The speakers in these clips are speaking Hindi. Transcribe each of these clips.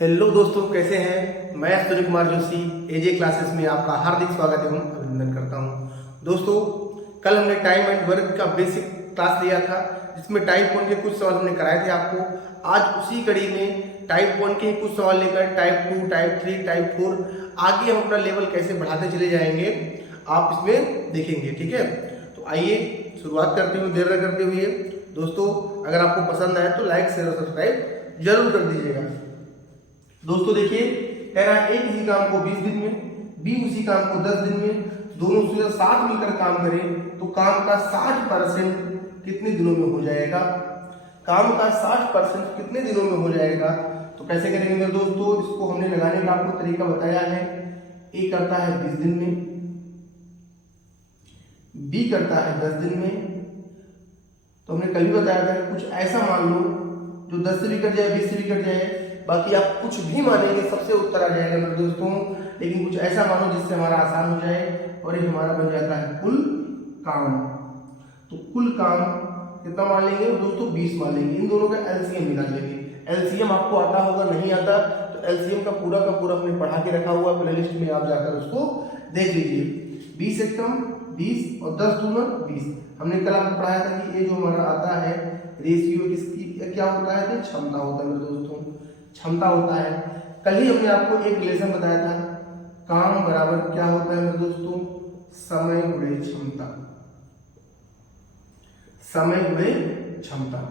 हेलो दोस्तों, कैसे हैं। मैं सूर्य कुमार जोशी एजे क्लासेस में आपका हार्दिक स्वागत एवं अभिनंदन करता हूं। दोस्तों, कल हमने टाइम एंड वर्क का बेसिक क्लास लिया था, जिसमें टाइप 1 के कुछ सवाल हमने कराए थे आपको। आज उसी कड़ी में टाइप 1 के कुछ सवाल लेकर टाइप 2, टाइप 3, टाइप 4 आगे हम अपना लेवल कैसे बढ़ाते चले जाएंगे, आप इसमें देखेंगे। ठीक है, तो आइए शुरुआत करते हुए, देर न करते हुए। दोस्तों, अगर आपको पसंद आए तो लाइक, शेयर और सब्सक्राइब जरूर कर दीजिएगा। दोस्तों देखिए, कह रहा है एक इसी काम को 20 दिन में, बी उसी काम को 10 दिन में, दोनों से साथ मिलकर काम करें तो काम का 60% कितने दिनों में हो जाएगा। काम का 60% कितने दिनों में हो जाएगा, तो कैसे करेंगे मेरे दोस्तों। इसको हमने लगाने का आपको तरीका बताया है। ए करता है 20 दिन में, बी करता है 10 दिन में। तो हमने कल भी बताया था कुछ ऐसा मान लो जो 10 से भी कट जाए, 20 से भी कट जाए, बाकी आप कुछ भी मानेंगे सबसे उत्तर आ जाएगा मेरे दोस्तों। लेकिन कुछ ऐसा मानो जिससे हमारा आसान हो जाए, और ये हमारा बन जाता है कुल काम। तो कुल काम कितना मान लेंगे दोस्तों, 20 मान लेंगे। इन दोनों का एलसीएम निकाल लेंगे। एलसीएम आपको आता होगा, नहीं आता तो एलसीएम का पूरा हमने पढ़ा के रखा हुआ प्लेलिस्ट में, आप जाकर उसको देख लीजिए। 20 एक कम 20 और 10 दूना 20। हमने कल आपको पढ़ाया था कि ये जो हमारा आता है रेशियो, इसकी क्या होता है, क्षमता होता है मेरे दोस्तों, क्षमता होता है। कल ही हमने आपको एक रिलेशन बताया था, काम बराबर क्या होता है मेरे दोस्तों, समय गुणे क्षमता। समय गुणे क्षमता,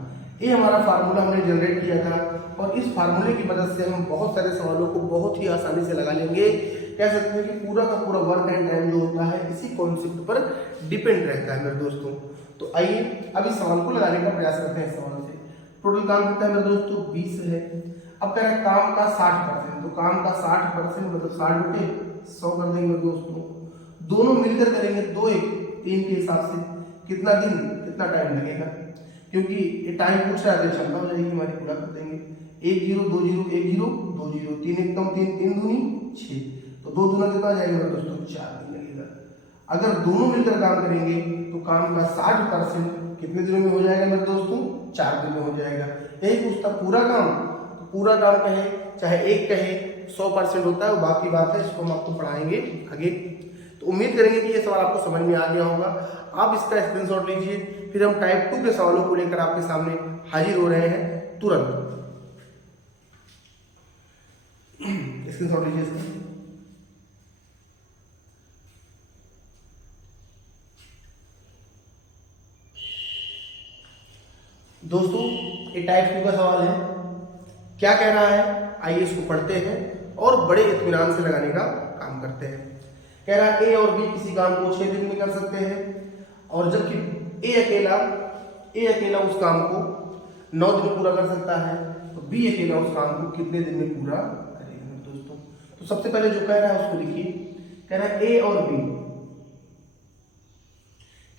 ये हमारा फार्मूला हमने जनरेट किया था, और इस फार्मूले की मदद से हम बहुत सारे सवालों को बहुत ही आसानी से लगा लेंगे। कह सकते हैं कि पूरा का पूरा वर्क एंड टाइम जो होता है इसी कॉन्सेप्ट पर डिपेंड रहता है मेरे दोस्तों। तो आइए अब इस सवाल को लगाने का प्रयास करते हैं। सवाल से टोटल काम कितना है मेरे दोस्तों, 20 है। अब कह रहा है काम का 60%, तो काम का 60% मतलब 60 बटे 100 कर देंगे दोस्तों। दोनों मिलकर करेंगे 2 1 3 के हिसाब से, कितना दिन कितना टाइम लगेगा, क्योंकि ये टाइम पूछ रहा है तो क्षमता हो जाएगी हमारी, पूरा कर देंगे। 1 0 2 0 1 0 2 0, 3 1 कम 3 3 दूनी 6, तो 2 दूना कितना आ जाएगा मेरे दोस्तों, 4 दिन लगेगा। अगर दोनों मिलकर काम करेंगे तो काम का 60% कितने दिनों में हो जाएगा मेरे दोस्तों, 4 दिन में हो जाएगा। यही पूछता पूरा काम, तो पूरा काम कहे चाहे एक कहे 100% होता है, वो बाकी बात है, इसको हम आपको पढ़ाएंगे आगे। तो उम्मीद करेंगे कि ये सवाल आपको समझ में आ गया होगा। आप इसका स्क्रीनशॉट लीजिए, फिर हम टाइप 2 के सवालों को लेकर आपके सामने हाजिर हो रहे हैं तुरंत। स्क्रीनशॉट लीजिए इसका। दोस्तों, ये टाइप 2 का सवाल है। क्या कह रहा है, आइए इसको पढ़ते हैं और बड़े इत्मीनान से लगाने का काम करते हैं। कह रहा है ए और बी किसी काम को 6 दिन में कर सकते हैं, और जबकि ए अकेला उस काम को 9 दिन में पूरा कर सकता है, तो बी अकेला उस काम को कितने दिन में पूरा करेगा दोस्तों। तो सबसे पहले जो कह रहा है उसको लिखिए। कह रहा है ए और बी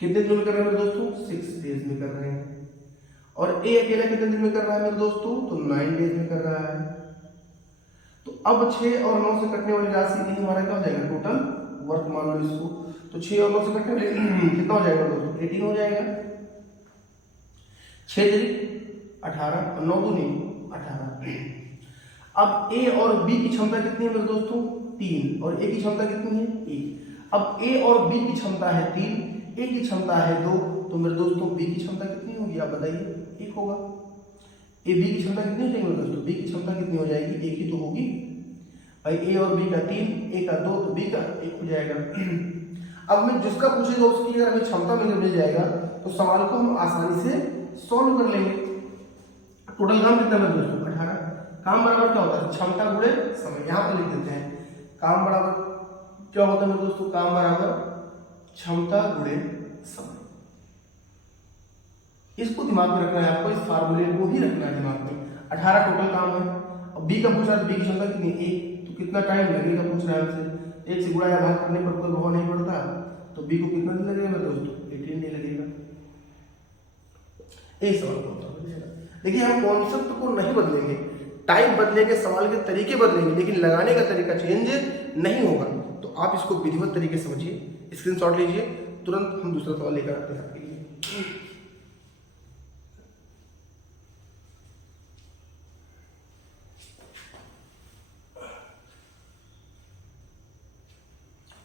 कितने दिन में कर रहे हैं दोस्तों, 6 डेज में कर रहे हैं। और ए अकेला कितने दिन में कर रहा है मेरे दोस्तों, तो 9 डेज में कर रहा है। तो अब 6 और 9 से कटने वाली राशि नहीं, हमारा क्या हो जाएगा, टोटल वर्क मान लो इसको। तो 6 और 9 से कटने वाली कितना हो जाएगा दोस्तों, 18 हो जाएगा। 6 3 18 और 9 दूनी 18। अब ए और बी की क्षमता कितनी है मेरे दोस्तों, 3, और ए की क्षमता कितनी है, 1। अब ए और बी की क्षमता है 3, ए की क्षमता है 2, तो मेरे दोस्तों बी की क्षमता कितनी होगी, आप बताइए, 1 होगा। ए बी की क्षमता कितनी हो जाएगी मेरे दोस्तों, बी की क्षमता कितनी हो जाएगी, 1 ही तो होगी भाई। ए और बी का 3, ए का 2, तो बी का 1 हो जाएगा। अब मैं जिसका पूछेगा उसकी अगर हमें क्षमता मिल जाएगा तो सवाल को हम आसानी से सॉल्व कर लेंगे। टोटल काम कितना मेरे दोस्तों, 18। काम बराबर क्या होता है, क्षमता गुणे समय। यहाँ पर लिख देते हैं काम बराबर क्या होता है मेरे दोस्तों, काम बराबर क्षमता गुणे समय। इसको दिमाग में रखना है आपको, इस फार्मूले को ही रखना है दिमाग में। 18 टोटल काम है। और बी का पूछ रहा है, बी की क्षमता कितनी, 1, तो कितना टाइम लगेगा पूछ रहा है हमसे। 1 से गुणा या भाग करने पर कोई प्रभाव नहीं पड़ता, तो बी को कितना दिन लगेगा मेरे दोस्तों, 18 दिन लगेगा। यही सवाल होता है। देखिए, हम कॉन्सेप्ट को नहीं बदलेंगे, टाइप बदलेंगे, सवाल के तरीके बदलेंगे, लेकिन लगाने का तरीका चेंज नहीं होगा। तो आप इसको विधिवत तरीके से समझिए, स्क्रीनशॉट लीजिए, तुरंत हम दूसरा सवाल लेकर आते हैं आपके लिए।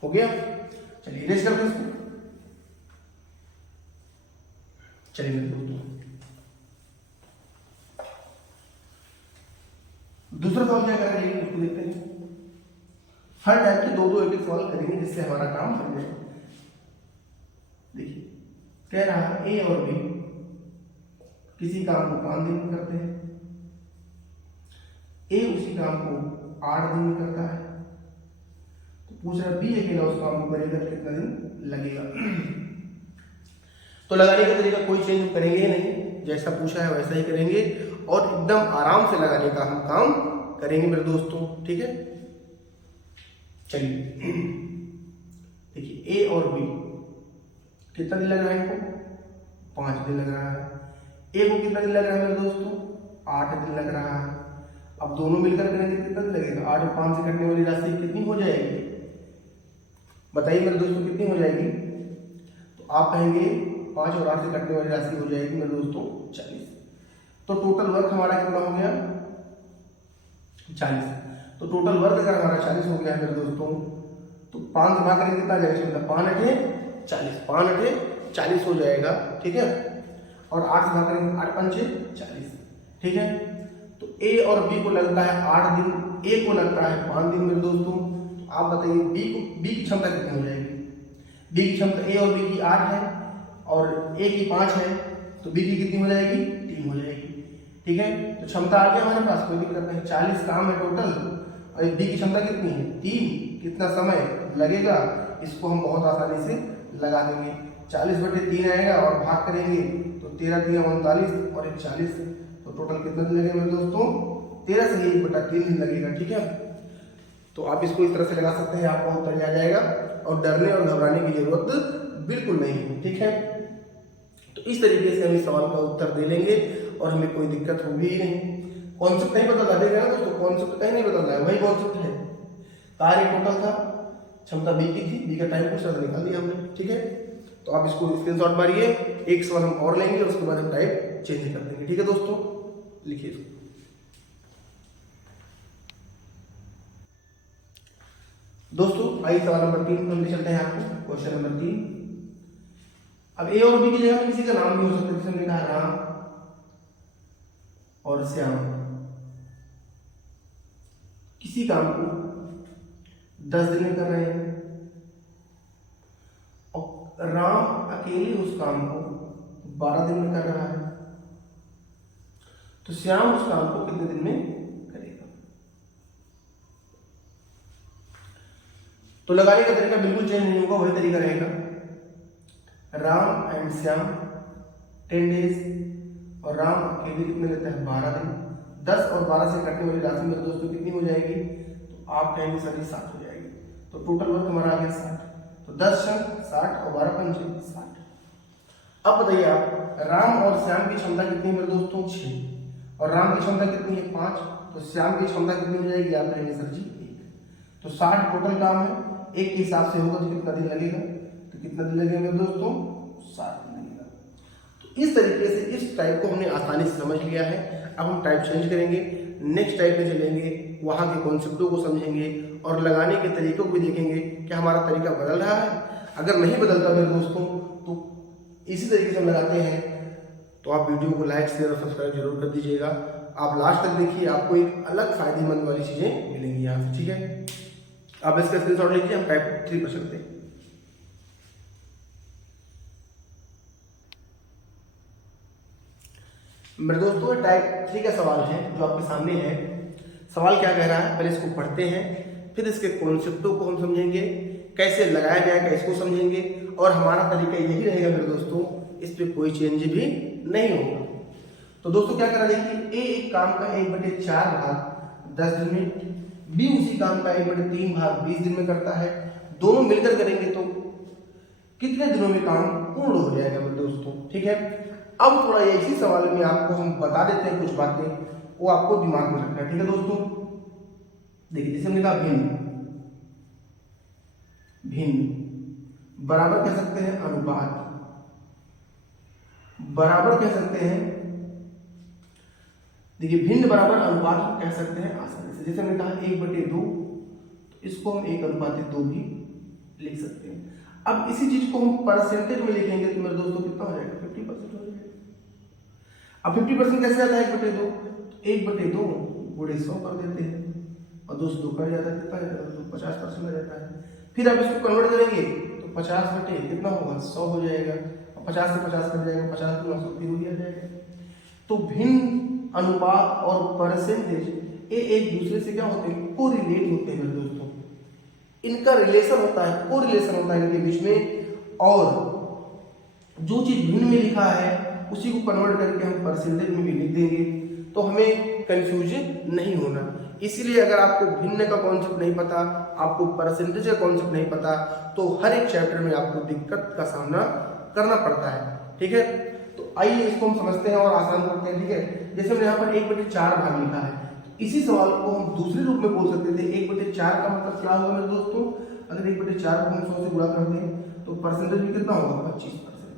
हो गया। चलिए इरेज करते हैं इसको। चलिए मेरे दोस्तों दूसरा सवाल क्या कर रहे हैं उसको देखते हैं। हर टाइप के दो एक सवाल करेंगे जिससे हमारा काम बन जाए। देखिए कह रहा है ए और बी किसी काम को 5 दिन में करते हैं, ए उसी काम को 8 दिन में करता है, तो पूछ रहा बी अकेला उस काम को करेगा तो कितना दिन लगेगा। तो लगाने का तरीका कोई चेंज करेंगे नहीं, जैसा पूछा है वैसा ही करेंगे और एकदम आराम से लगाने का हम काम करेंगे मेरे दोस्तों, ठीक है। चलिए देखिए ए और बी कितना दिन लग रहा है इनको, 5 दिन लग रहा है। ए को कितना दिन लग रहा है मेरे दोस्तों, 8 दिन लग रहा है। अब दोनों मिलकर करेंगे कितना दिन लगेगा, 8 और 5 से कटने वाली राशि कितनी हो जाएगी, बताइए मेरे दोस्तों कितनी हो जाएगी। तो आप कहेंगे 5 और 8 से कटने वाली राशि हो जाएगी मेरे दोस्तों 40। तो टोटल वर्क हमारा कितना हो गया 40। तो टोटल वर्क अगर हमारा 40 हो गया है मेरे दोस्तों, तो 5 से भाग करेंगे कितना आ जाएगा, मतलब 5 अठे 40, 5 अठे 40 हो जाएगा, ठीक है। और 8 से भाग करेंगे 8 पंचे 40, ठीक है। तो ए और बी को लगता है 8 दिन, ए को लगता है 5 दिन मेरे दोस्तों। आप बताइए बी की क्षमता कितनी हो जाएगी। बी की क्षमता ए और बी की 8 है और ए की 5 है, तो बी की कितनी हो जाएगी 3 हो जाएगी, ठीक है। तो क्षमता आ गया हमारे पास, कोई दिक्कत नहीं। 40 काम है टोटल और बी की क्षमता कितनी है 3। कितना समय लगेगा, इसको हम बहुत आसानी से लगा देंगे। 40/3 आएगा और भाग करेंगे तो 13 3 39 और 1 40, तो टोटल कितना दिन लगेगा मेरे दोस्तों 13 से 1/3 दिन लगेगा, ठीक है। तो आप इसको इस तरह से लगा सकते हैं, आपको उत्तर आ जाएगा और डरने और घबराने की जरूरत बिल्कुल नहीं है, ठीक है। तो इस तरीके से हम इस सवाल का उत्तर दे लेंगे और हमें कोई दिक्कत होगी ही नहीं। कॉन्सेप्ट नहीं बदल रहा है दोस्तों, कॉन्सेप्ट कहीं नहीं बदल रहा है, वही कॉन्सेप्ट है। कार्य टोटल था, क्षमता बी की थी, बी का टाइम पूछा था निकाल दिया हमने, ठीक है। तो आप इसको स्क्रीनशॉट मारिए, एक सवाल हम और लेंगे उसके बाद हम टाइप चेंज कर देंगे, ठीक है दोस्तों। लिखिए इसको। दोस्तों आइए सवाल नंबर 3 हम ले चलते हैं आपको। Question number 3। अब ए और बी की जगह किसी का नाम भी हो सकता है, जैसे हमने कहा राम और श्याम किसी काम को 10 दिन में कर रहे हैं और राम अकेले उस काम को 12 दिन में कर रहा है, तो श्याम उस काम को कितने दिन में करेगा। तो लगाने का तरीका बिल्कुल चेंज नहीं होगा, वही तरीका रहेगा। राम एंड श्याम 10 डेज और राम अकेले कितने लेता है 12 दिन। 10 और 12 से कटने वाली राशि मेरे दोस्तों कितनी हो जाएगी, तो आप कहेंगे सर 7 हो जाएगी। तो टोटल वर्क हमारा आ गया 60। तो 10 क्षण 60 और 12 पंचे 60। अब बताइए आप राम और श्याम की क्षमता कितनी है मेरे दोस्तों 6 और राम की क्षमता कितनी है 5, तो श्याम की क्षमता कितनी हो जाएगी, आप कहेंगे सर जी 1। तो 60 टोटल काम है, एक के हिसाब से होगा तो कितना दिन लगेगा, तो कितना दिन लगेगा मेरे दोस्तों 7 दिन लगेगा। तो इस तरीके से इस टाइप को हमने आसानी से समझ लिया है। अब हम टाइप चेंज करेंगे, नेक्स्ट टाइप में चलेंगे, वहाँ के कॉन्सेप्टों को समझेंगे और लगाने के तरीकों को भी देखेंगे कि हमारा तरीका बदल रहा है। अगर नहीं बदलता मेरे दोस्तों तो इसी तरीके से हम लगाते हैं। तो आप वीडियो को लाइक शेयर और सब्सक्राइब जरूर कर दीजिएगा। आप लास्ट तक देखिए, आपको एक अलग फायदेमंद वाली चीजें मिलेंगी यहाँ से, ठीक है। आप इसका स्क्रीनशॉट लीजिए, हम टाइप 3 पर चलते हैं। मेरे दोस्तों टाइप 3 का सवाल है जो आपके सामने है। सवाल क्या कह रहा है, पहले इसको पढ़ते हैं, फिर इसके कॉन्सेप्टों को हम समझेंगे, कैसे लगाया जाएगा इसको समझेंगे और हमारा तरीका यही रहेगा मेरे दोस्तों, इस पर कोई चेंज भी नहीं होगा। तो दोस्तों क्या करा, देखिए ए एक काम का 1/4 भाग 10 दिन में, बी उसी काम का 1/3 भाग 20 दिन में करता है। दोनों मिलकर करेंगे तो कितने दिनों में काम पूर्ण हो जाएगा मेरे दोस्तों, ठीक है। अब थोड़ा इसी सवाल में आपको हम बता देते हैं कुछ बातें, वो आपको दिमाग में रखना है, ठीक है दोस्तों। देखिए जैसे हमने कहा भिन्न, भिन्न बराबर कह सकते हैं अनुपात, बराबर कह सकते हैं, देखिए भिन्न बराबर अनुपात कह सकते हैं आसानी से। जैसे हमने कहा 1/2, तो इसको हम 1:2 भी लिख सकते हैं। अब इसी चीज को हम परसेंटेज में लिखेंगे तो मेरे दोस्तों कितना हो जाएगा, 50% हो जाएगा। अब 50% कैसे आता है, 1/2, 1/2 गुणे 100 कर देते हैं और 2 से 2 कट जाता है, कितना आ जाता है, तो 50% आ जाता है। फिर आप इसको कन्वर्ट करेंगे तो 50 बटे कितना होगा, 100 हो जाएगा। 50 से 50 कट जाएगा, 50 गुना 100 फिर हो जाएगा। तो भिन्न अनुपात और परसेंटेज ये एक दूसरे से क्या होते हैं, कोरिलेट होते हैं मेरे दोस्तों। इनका रिलेशन होता है, कोरिलेशन होता है इनके बीच में। और जो चीज भिन्न में लिखा है उसी को कन्वर्ट करके हम परसेंटेज में भी लिख देंगे तो हमें कंफ्यूजन नहीं होना। इसीलिए अगर आपको भिन्न का कॉन्सेप्ट नहीं पता, आपको परसेंटेज का कॉन्सेप्ट नहीं पता, तो हर एक चैप्टर में आपको दिक्कत का सामना करना पड़ता है। ठीक है, तो आइए इसको हम समझते हैं और आसान करते हैं। ठीक है, जैसे हमने यहाँ पर 1/4 भाग लिखा है, इसी सवाल को हम दूसरे रूप में बोल सकते थे। 1/4 का मतलब क्या होगा मेरे दोस्तों, अगर 1/4 को हम 100 से गुणा कर दें तो परसेंटेज भी कितना होगा, 25%।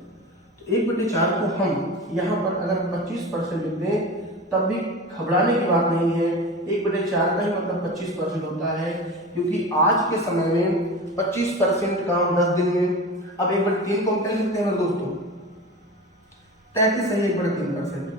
तो 1/4 को हम यहाँ पर अगर 25% लिख दें तब भी घबराने की बात नहीं है। 1/4 का ही मतलब 25% होता है, क्योंकि आज के समय में 25% काम 10 दिन में। अब 1/3 को हम क्या लिखते हैं मेरे दोस्तों, 33 सही 1/3%।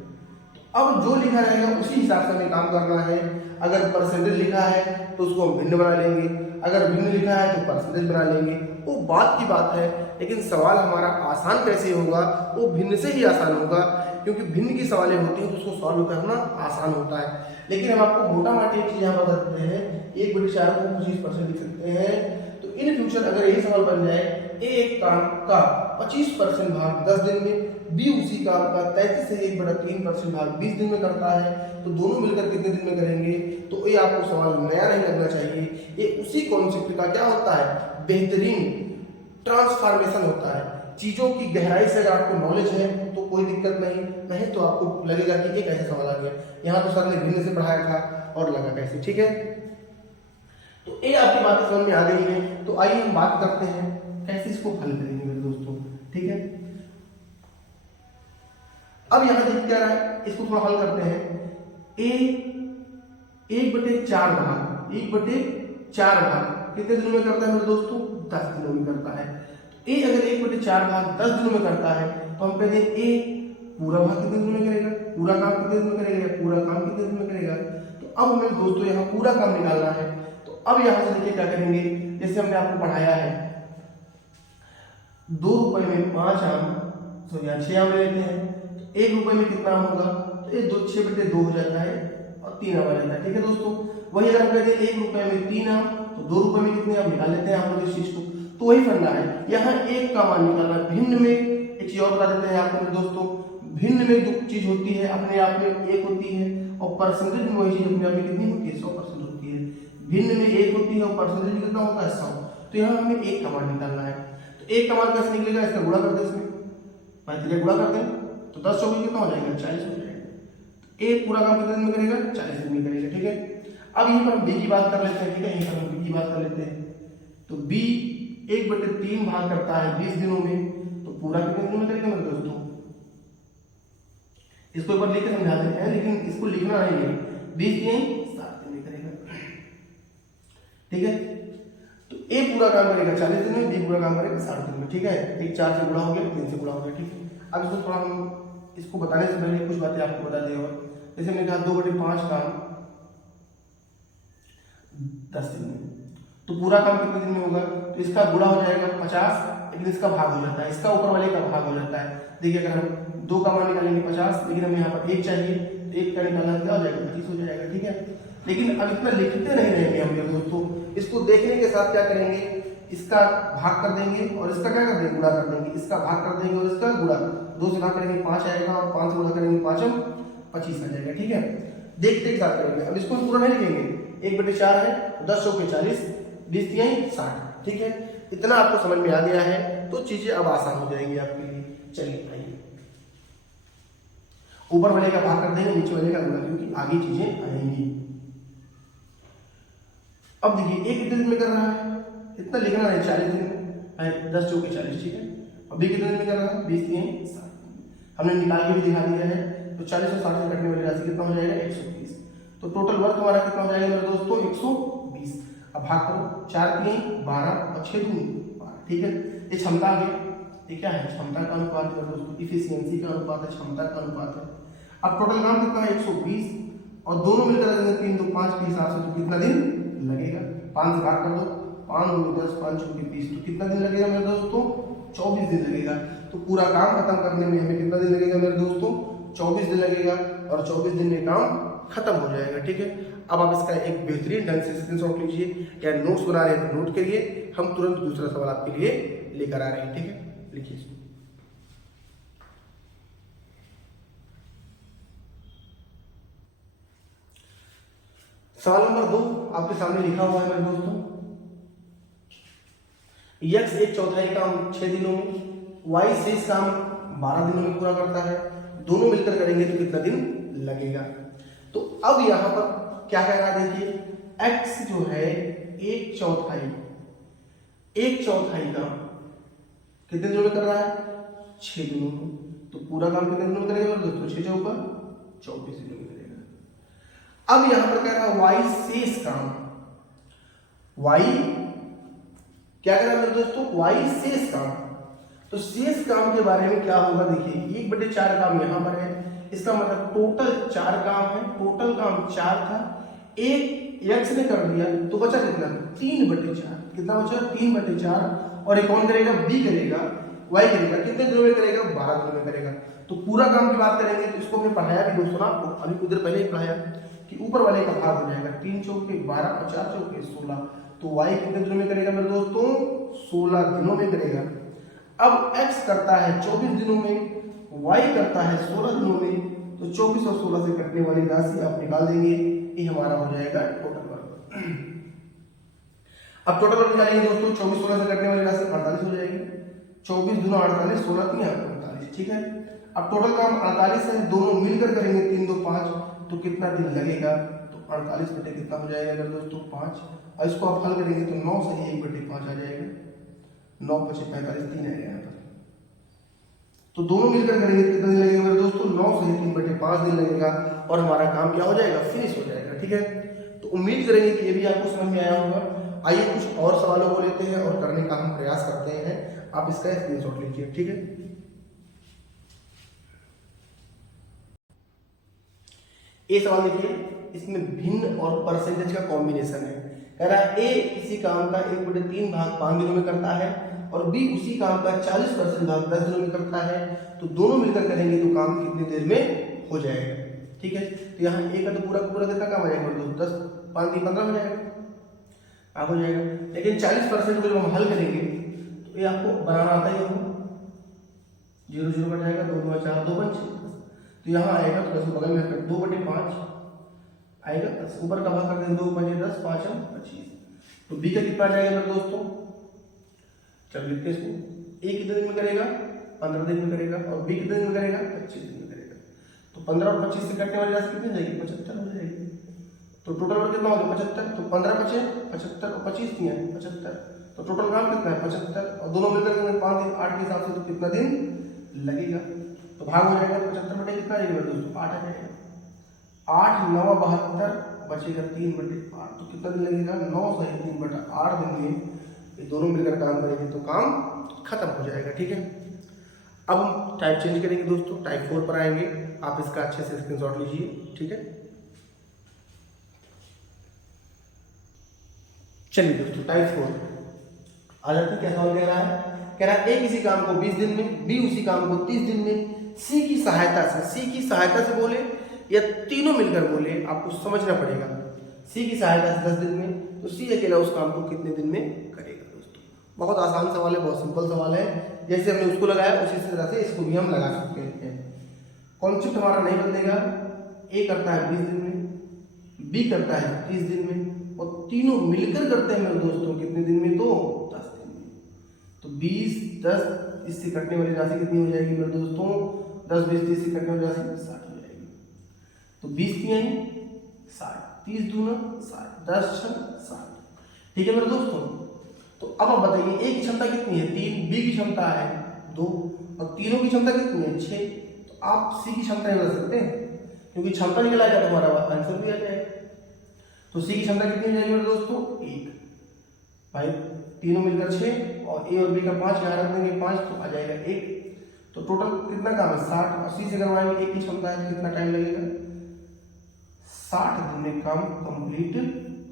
अब जो लिखा रहेगा उसी हिसाब से हमें काम करना है। अगर परसेंटेज लिखा है तो उसको हम भिन्न बना लेंगे, अगर भिन्न लिखा है तो परसेंटेज बना लेंगे, वो बात की बात है। लेकिन सवाल हमारा आसान कैसे होगा, वो भिन्न से ही आसान होगा, क्योंकि भिन्न की सवालें होती हैं तो उसको सॉल्व करना आसान होता है। लेकिन हम आपको मोटा मोटी एक चीज यहाँ बता सकते हैं, 1/4 को 25% लिख सकते हैं। तो इन फ्यूचर अगर यही सवाल बन जाए, ए एक काम का 25% भाग 10 दिन में, बी उसी काम का 33 से 1/3% भाग 20 दिन में करता है, तो दोनों मिलकर कितने दिन में करेंगे। तो ये आपको सवाल नया नहीं लगना चाहिए, ये उसी कॉन्सेप्ट का क्या होता है, बेहतरीन ट्रांसफॉर्मेशन होता है। चीजों की गहराई से अगर आपको नॉलेज है तो कोई दिक्कत नहीं तो आपको लगेगा कि ये कैसे सवाल आ गया, यहाँ तो सर ने भिन्न से पढ़ाया था और लगा कैसे। ठीक है, तो ये आपकी बातें समझ में आ गई है। तो आइए हम बात करते हैं कैसे इसको हल करेंगे मेरे दोस्तों। ठीक है, अब यहाँ देख क्या रहा है, इसको थोड़ा हल करते हैं। ए 1/4 भाग 1/4 भाग कितने दिनों में करता है मेरे दोस्तों, 10 दिनों में करता है। ए अगर 1/4 भाग 10 दिनों में करता है तो हम कहते हैं ए पूरा भाग कितने दिनों में करेगा, पूरा काम कितने दिन में करेगा, या पूरा काम कितने दिन में करेगा। तो अब हमें दोस्तों यहाँ पूरा काम निकालना है। तो अब यहाँ से देखिए क्या करेंगे, जैसे हमने आपको पढ़ाया है 2 रुपए में 5 आम, तो यहाँ 6 आम ले लेते हैं। तो 1 रुपए में कितना आम होगा, तो ये 6/2 हो जाता है और 3 आम आ जाता है। ठीक है दोस्तों, वही अगर हम कहते हैं 1 रुपए में 3 आम, तो 2 रुपए में कितने आम निकाल लेते हैं हम लोग इस चीज को। तो वही फंडा है, यहाँ एक का मान निकालना। भिन्न में एक चीज और बता देते हैं आपको मेरे दोस्तों, भिन्न में जो चीज होती है अपने आप में 1 होती है, और परसेंटेज में वही चीज अपने आप में कितनी होती है, 100% होती है। भिन्न में 1 होती है और परसेंटेज कितना होता है, 100। तो यहाँ हमें एक का मान निकालना है। तो एक का मान कैसे निकलेगा, इसका गुणा कर दे, इसमें 35 गुणा कर दें तो 10 चौके कितना हो जाएगा, 40 हो जाएगा। तो ए पूरा काम कितने दिन में करेगा, 40 दिन में करेगा। ठीक है, अब यहीं पर हम बी की बात कर लेते हैं। ठीक है, यहीं पर हम बी की बात कर लेते हैं। तो बी 1/3 भाग करता है 20 दिनों में, तो पूरा कितने दिनों में करेगा मेरे दोस्तों। इसको एक बार लिख के समझा देते हैं, लेकिन इसको लिखना नहीं है। 20 दिन 7 दिन में करेगा। ठीक है, तो ए पूरा काम करेगा 40 दिन में, बी पूरा काम करेगा 60 दिन में। ठीक है, एक 4 से गुणा हो गया, 3 से गुणा हो गया। ठीक है, अब इसको थोड़ा हम इसको बताने से पहले कुछ बातें आपको बता दें। और जैसे हमने कहा 2/5 काम 10 दिन में, तो पूरा काम कितने दिन में होगा, तो इसका गुणा हो जाएगा 50, लेकिन इसका भाग हो जाता है, इसका ऊपर वाले का भाग हो जाता है। देखिए अगर हम 2 का मान निकालेंगे 50, लेकिन हमें यहाँ पर 1 चाहिए, तो 1 का निकालना क्या हो जाएगा, 25 हो जाएगा। ठीक है, लेकिन अब इतना लिखते नहीं रहेंगे हम मेरे दोस्तों, इसको देखने के साथ क्या करेंगे, इसका भाग कर देंगे और इसका क्या कर देंगे, गुणा कर देंगे। इसका भाग कर देंगे और इसका गुणा, 2 से भाग करेंगे 5 आएगा, और 5 से गुणा करेंगे 5 25 आ जाएगा। ठीक है, देखते के साथ करेंगे। अब इसको पूरा नहीं लिखेंगे, 1/4 है, 10 चौके 40, 20 3 60। ठीक है, इतना आपको समझ में आ गया है, तो चीजें अब आसान हो जाएंगी आपके लिए। चलिए आइए, ऊपर वाले का भाग कर देंगे, नीचे वाले का गुणा, क्योंकि आगे चीजें आएंगी। अब देखिए एक कितने दिन में कर रहा है, इतना लिखना है, 40 दिन में, 10 चौके 40। ठीक है, अब बी कितने दिन में कर रहा है, 20 3 60। हमने निकाल के भी दिखा दिया है। तो 40 और 60 से कटने वाली राशि कितना हो जाएगा, 120। तो टोटल वर्क हमारा कितना हो जाएगा मेरे दोस्तों, 120। अब भाग करो, 4 3 12 और 6 2 ठीक है। ये क्षमता आ गया, ये क्या है, क्षमता का अनुपात है दोस्तों, इफिशियंसी का अनुपात है, क्षमता का अनुपात है। अब टोटल काम कितना है 120, और दोनों मिलकर अगर 3 2 5 के हिसाब से तो कितना दिन लगेगा, 5 से भाग कर दो, 5 2 10 5 चौके 20, तो कितना दिन लगेगा मेरे दोस्तों, 24 दिन लगेगा। तो पूरा काम खत्म करने में हमें कितना दिन लगेगा मेरे दोस्तों, 24 दिन लगेगा, और 24 दिन में काम खत्म हो जाएगा, ठीक है। अब आप इसका एक बेहतरीन ढंग से स्क्रीनशॉट लीजिए, या नोट्स बना रहे हैं तो नोट करिए, हम तुरंत दूसरा सवाल आपके लिए लेकर आ रहे हैं, ठीक है। लिखिए इसको, सवाल नंबर 2 आपके सामने लिखा हुआ है मेरे दोस्तों, यक्स 1/4 काम 6 दिनों में, वाई शेष काम 12 दिनों में पूरा करता है, दोनों मिलकर करेंगे तो कितना दिन लगेगा। तो अब यहां पर क्या कह रहा है, देखिए x जो है 1/4 काम कितने दिनों में कर रहा है, 6 दिनों में, तो पूरा काम कितने दिनों में करेगा दोस्तों, 6 चौका 24 दिनों में करेगा। अब यहां पर कह रहा है वाई शेष काम, वाई क्या कह रहा है मेरे दोस्तों, वाई शेष काम, तो शेष काम के बारे में क्या होगा, देखिए 1/4 काम यहां पर है, इसका मतलब टोटल 4 काम है, टोटल काम 4 था, एक यक्स ने कर दिया तो बचा कितना, 3/4, कितना बचा 3/4, और एक कौन करेगा, बी करेगा, वाई करेगा, कितने दिनों में करेगा, 12 दिनों में करेगा। तो पूरा काम की बात करेंगे तो इसको हमने पढ़ाया भी दोस्तों आपको, अभी कुछ देर पहले ही पढ़ाया कि ऊपर वाले का भाग हो जाएगा, 3 चौके 12 और 4 चौके 16, तो वाई कितने दिनों में करेगा मेरे दोस्तों, 16 दिनों में करेगा। अब x करता है 24 दिनों में, y करता है 16 दिनों में, तो 24 और 16 से कटने वाली राशि आप निकाल देंगे, ये हमारा हो जाएगा टोटल वर्क। अब टोटल वर्क निकालेंगे दोस्तों, 24 16 से कटने वाली राशि 48 हो जाएगी, 24 दूना 48, 16 3 48, ठीक है। अब टोटल काम 48 है, दोनों मिलकर करेंगे 3 2 5, तो कितना दिन लगेगा, तो 48 बटे कितना हो जाएगा मेरे दोस्तों 5, और इसको आप हल करेंगे तो 9 से 1/5 आ जाएगा, 9 × 5 = 45, 3 आएगा यहाँ पर, तो दोनों मिलकर करेंगे कितना दिन लगेगा मेरे दोस्तों, 9 से 3/5 दिन लगेगा, और हमारा काम क्या हो जाएगा, फिनिश हो जाएगा, ठीक है। तो उम्मीद करेंगे कि ये भी आपको समझ में आया होगा। आइए कुछ और सवालों को लेते हैं और करने का हम प्रयास करते हैं, आप इसका स्क्रीनशॉट लीजिए, ठीक है। ये सवाल देखिए, इसमें भिन्न और परसेंटेज का कॉम्बिनेशन है, कह रहा है ए किसी काम का 1/3 भाग 5 दिनों में करता है, और बी उसी काम का 40% भाग 10 दिनों में करता है, तो दोनों मिलकर करेंगे तो काम कितनी देर में हो जाएगा, ठीक है। तो यहाँ ए का तो पूरा पूरा कितना काम आ जाएगा दोस्तों, 10 5 3 15 हो जाएगा, आप हो जाएगा। लेकिन 40% को जब हम हल करेंगे तो ये आपको बनाना आता ही होगा, 0 0 कट जाएगा, 2 2 4 2 5, तो यहाँ आएगा तो 10 बगल में 2/5 आएगा, 10 ऊपर का भाग कर दें, 2 5 10 5 25, तो बी का कितना आ जाएगा मेरे दोस्तों, चल लिखते हैं इसको, ए कितने दिन में करेगा, 15 दिन में करेगा, और बी कितने दिन में करेगा, 25 दिन में करेगा, तो 15 और 25 से कटने वाली राशि कितनी जाएगी, 75 हो जाएगी, तो टोटल वर्क कितना होगा 75, तो 15 बचे 75 और 25 दिए 75, तो टोटल काम कितना है 75, और दोनों मिलकर 5 दिन 8 के हिसाब से तो कितना दिन लगेगा, तो भाग हो जाएगा 75 बटे कितना आएगा दोस्तों, 8 आ जाएगा, 8 9 72 बचेगा 3/8, तो कितना दिन लगेगा, 9 से 3/8 दिन में ये दोनों मिलकर काम करेंगे तो काम खत्म हो जाएगा, ठीक है। अब हम टाइप चेंज करेंगे दोस्तों, टाइप 4 पर आएंगे, आप इसका अच्छे से स्क्रीनशॉट लीजिए, ठीक है। चलिए दोस्तों, टाइप 4 आ जाते हैं, क्या सवाल कह रहा है, कह रहा है ए किसी काम को 20 दिन में, बी उसी काम को 30 दिन में, सी की सहायता से बोले या तीनों मिलकर बोले, आपको समझना पड़ेगा। सी की सहायता से 10 दिन में, तो सी अकेला उस काम को कितने दिन में करेगा दोस्तों। बहुत आसान सवाल है, बहुत सिंपल सवाल है, जैसे हमने उसको लगाया उसी तरह से इसको भी हम लगा सकते हैं। कॉन्सेप्ट हमारा नहीं बदलेगा, ए करता है 20 दिन में, बी करता है 30 दिन में, और तीनों मिलकर करते हैं मेरे दोस्तों कितने दिन में, तो 10 दिन में। तो 20 10 इससे कटने वाली राशि कितनी हो जाएगी मेरे दोस्तों, 10 20 30 से कटने वाली राशि 60 हो जाएगी, तो 20 की आई 60, 30 दूना 60, 10 6 60, ठीक है मेरे दोस्तों। तो अब आप बताइए ए की क्षमता कितनी है 3, बी की क्षमता है 2, और तीनों की क्षमता कितनी है 6, तो आप सी की क्षमता निकाल सकते हैं, क्योंकि क्षमता निकलाएगा तो हमारा आंसर भी आ जाएगा। तो सी की क्षमता कितनी हो जाएगी मेरे दोस्तों 1, भाई तीनों मिलकर 6, और ए और बी का 5 यहाँ रख देंगे 5 तो आ जाएगा 1। तो टोटल कितना काम है 60, 80 से करवाएंगे, एक ही क्षमता है, कितना टाइम लगेगा 60 दिन में काम कंप्लीट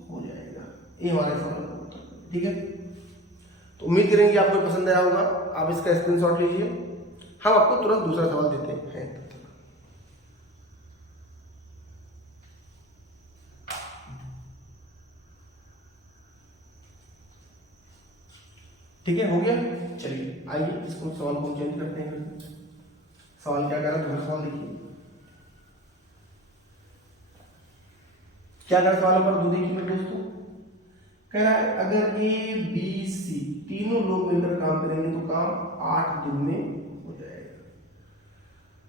हो जाएगा। ये हमारे सवाल का उत्तर, ठीक है। तो उम्मीद करेंगे आपको पसंद आया होगा, आप इसका स्क्रीनशॉट लीजिए, हम आपको तुरंत दूसरा सवाल देते हैं। ठीक है, हो गया। चलिए आइए इसको सवाल को चेंज करते हैं। सवाल क्या कह रहा है, दूसरा सवाल देखिए क्या कह रहा है सवाल नंबर 2, देखिए मेरे दोस्तों। कह रहा है अगर ए बी सी तीनों लोग मिलकर काम करेंगे तो काम 8 दिन में हो जाएगा,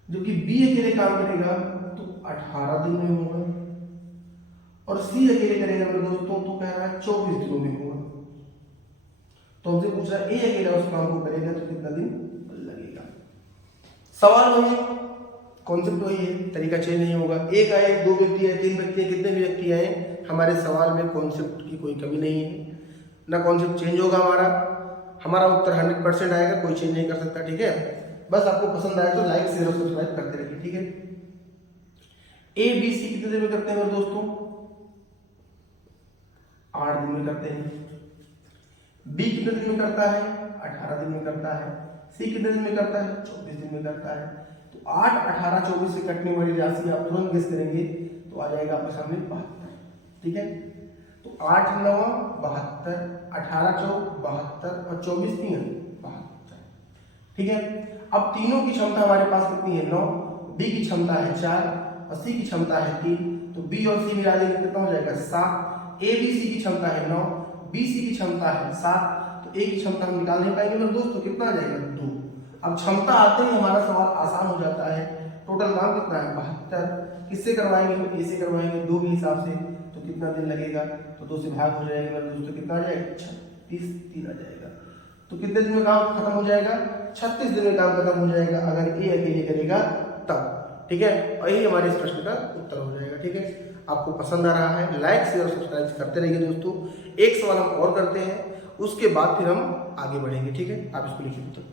जबकि बी अकेले काम करेगा तो 18 दिन में होगा, और सी अकेले करेगा मेरे दोस्तों तो कह रहा है 24 दिनों में होगा। तो हमसे पूछ रहा है ए अकेला उस काम को करेगा तो कितना दिन लगेगा। सवाल वही, कॉन्सेप्ट वही है, तरीका चेंज नहीं होगा। एक आए, 2 व्यक्ति है, 3 व्यक्ति है, कितने भी व्यक्ति आए, हमारे सवाल में कॉन्सेप्ट की कोई कमी नहीं है, ना कॉन्सेप्ट चेंज होगा। हमारा उत्तर 100% आएगा, कोई चेंज नहीं कर सकता, ठीक है। बस आपको पसंद आए तो लाइक शेयर और सब्सक्राइब करते रहिए, ठीक है। ए बी सी कितने दिन में करते हैं दोस्तों 8 दिन में करते हैं। बी कितने दिन में करता है 18 दिन में करता है। सी कितने दिन में करता है 24 दिन में करता है। तो 8, 18, 24 से कटने वाली राशि आप तुरंत गेस करेंगे तो आ जाएगा आपके सामने 72, ठीक है। तो 8 9 72, 18 4 72 और 24 3 72, ठीक है। अब तीनों की क्षमता हमारे पास कितनी है 9, बी की क्षमता है 4 और सी की क्षमता है 3। तो बी और सी मिला देंगे कितना हो जाएगा 7। ए बी सी की क्षमता है 9, बी सी की क्षमता है 7, तो ए की क्षमता हम निकाल नहीं पाएंगे मेरे दोस्तों, कितना आ जाएगा 2। अब क्षमता आते ही हमारा सवाल आसान हो जाता है। टोटल काम कितना है 72, किससे करवाएंगे हम ए से करवाएंगे 2 के हिसाब से, तो कितना दिन लगेगा, तो 2 से भाग हो जाएगा मेरे दोस्तों, कितना आ जाएगा 36 दिन आ जाएगा। तो कितने दिन में काम खत्म हो जाएगा 36 दिन में काम खत्म हो जाएगा अगर ए अकेले करेगा तब, ठीक है। और यही हमारे इस प्रश्न का उत्तर हो जाएगा, ठीक है। आपको पसंद आ रहा है, लाइक शेयर और सब्सक्राइब करते रहिए दोस्तों। एक सवाल हम और करते हैं, उसके बाद फिर हम आगे बढ़ेंगे, ठीक है। आप इसको लिखिए।